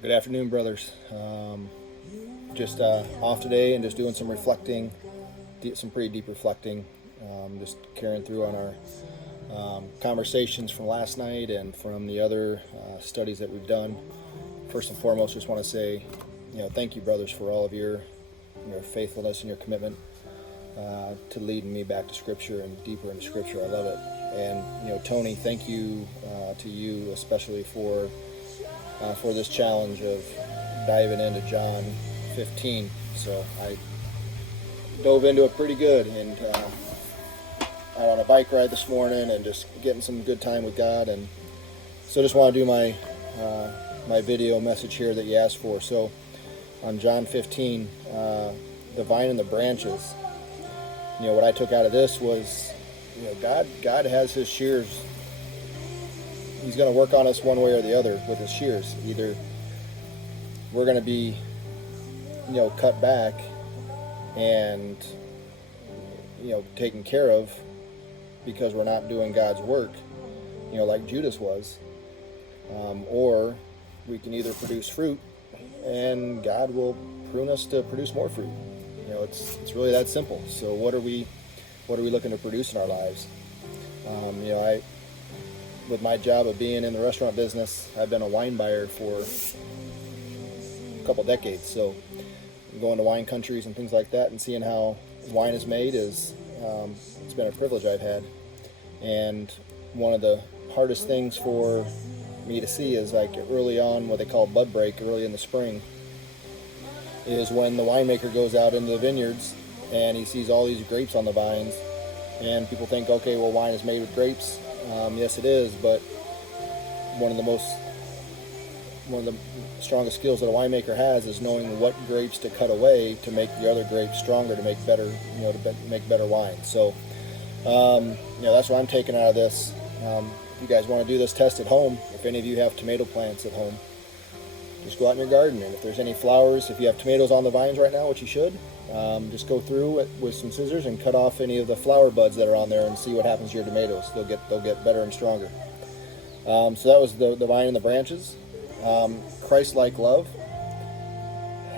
Good afternoon, brothers. Just off today and just doing some reflecting, some pretty deep reflecting. Just carrying through on our conversations from last night and from the other studies that we've done. First and foremost, just want to say, thank you, brothers, for all of your faithfulness and your commitment to leading me back to Scripture and deeper into Scripture. I love it. And Tony, thank you to you especially for this challenge of diving into John 15. So I dove into it pretty good, and out on a bike ride this morning and just getting some good time with God. And so just want to do my video message here that you asked for. So on John 15, the vine and the branches, what I took out of this was, God has his shears. He's going to work on us one way or the other with his shears. Either we're going to be, cut back and, taken care of because we're not doing God's work, like Judas was, or we can either produce fruit and God will prune us to produce more fruit. It's really that simple. So what are we looking to produce in our lives? With my job of being in the restaurant business, I've been a wine buyer for a couple decades. So going to wine countries and things like that and seeing how wine is made it's been a privilege I've had. And one of the hardest things for me to see is like early on, what they call bud break, early in the spring, is when the winemaker goes out into the vineyards and he sees all these grapes on the vines, and people think, okay, well, wine is made with grapes. Yes, it is, but one of the strongest skills that a winemaker has is knowing what grapes to cut away to make the other grapes stronger, to make better, make better wine. So, that's what I'm taking out of this. If you guys want to do this test at home, if any of you have tomato plants at home, just go out in your garden, and if there's any flowers, if you have tomatoes on the vines right now, which you should, just go through it with some scissors and cut off any of the flower buds that are on there and see what happens to your tomatoes. They'll get better and stronger. So that was the vine and the branches. Christ-like love.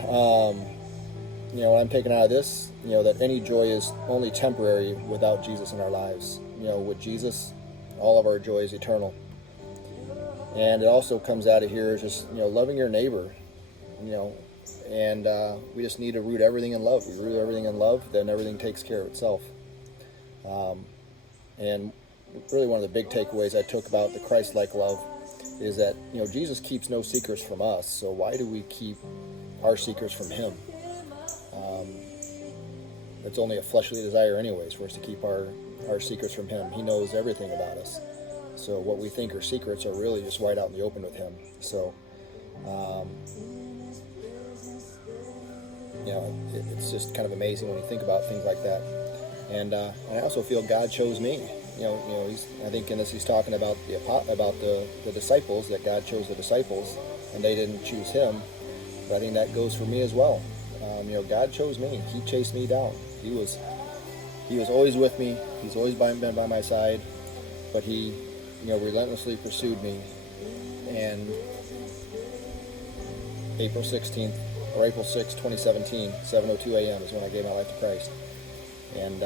What I'm taking out of this, that any joy is only temporary without Jesus in our lives. With Jesus, all of our joy is eternal. And it also comes out of here is just, loving your neighbor, and we just need to root everything in love. We root everything in love, then everything takes care of itself. And really one of the big takeaways I took about the Christ-like love is that, Jesus keeps no secrets from us, so why do we keep our secrets from him? It's only a fleshly desire anyways for us to keep our secrets from him. He knows everything about us. So what we think are secrets are really just right out in the open with him. So, it's just kind of amazing when you think about things like that. And I also feel God chose me. I think in this he's talking about the disciples, that God chose the disciples and they didn't choose him. But I think that goes for me as well. God chose me. He chased me down. He was always with me. He's always been by my side. But he relentlessly pursued me. And April 16th, or April 6th, 2017, 7:02 a.m. is when I gave my life to Christ. And,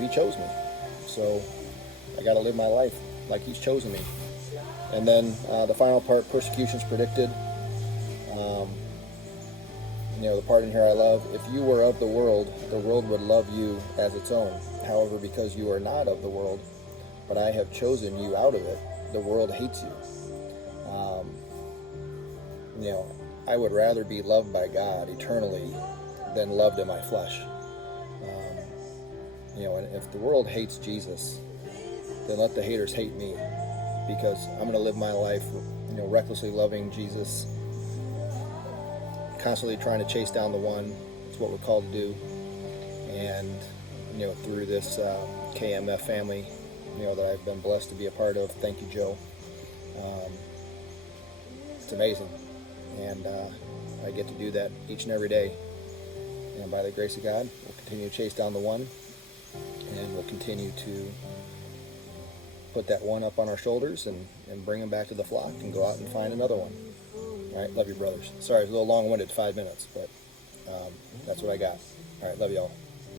he chose me. So I got to live my life like he's chosen me. And then the final part, persecution's predicted. The part in here I love, if you were of the world would love you as its own. However, because you are not of the world, but I have chosen you out of it, the world hates you. I would rather be loved by God eternally than loved in my flesh. And if the world hates Jesus, then let the haters hate me, because I'm going to live my life, recklessly loving Jesus, constantly trying to chase down the one. It's what we're called to do. And, through this KMF family, that I've been blessed to be a part of. Thank you, Joe. It's amazing. And I get to do that each and every day. And by the grace of God, we'll continue to chase down the one, and we'll continue to put that one up on our shoulders and bring him back to the flock and go out and find another one. All All right, love you, brothers. Sorry, it was a little long-winded, 5 minutes, but that's what I got. All right, love y'all.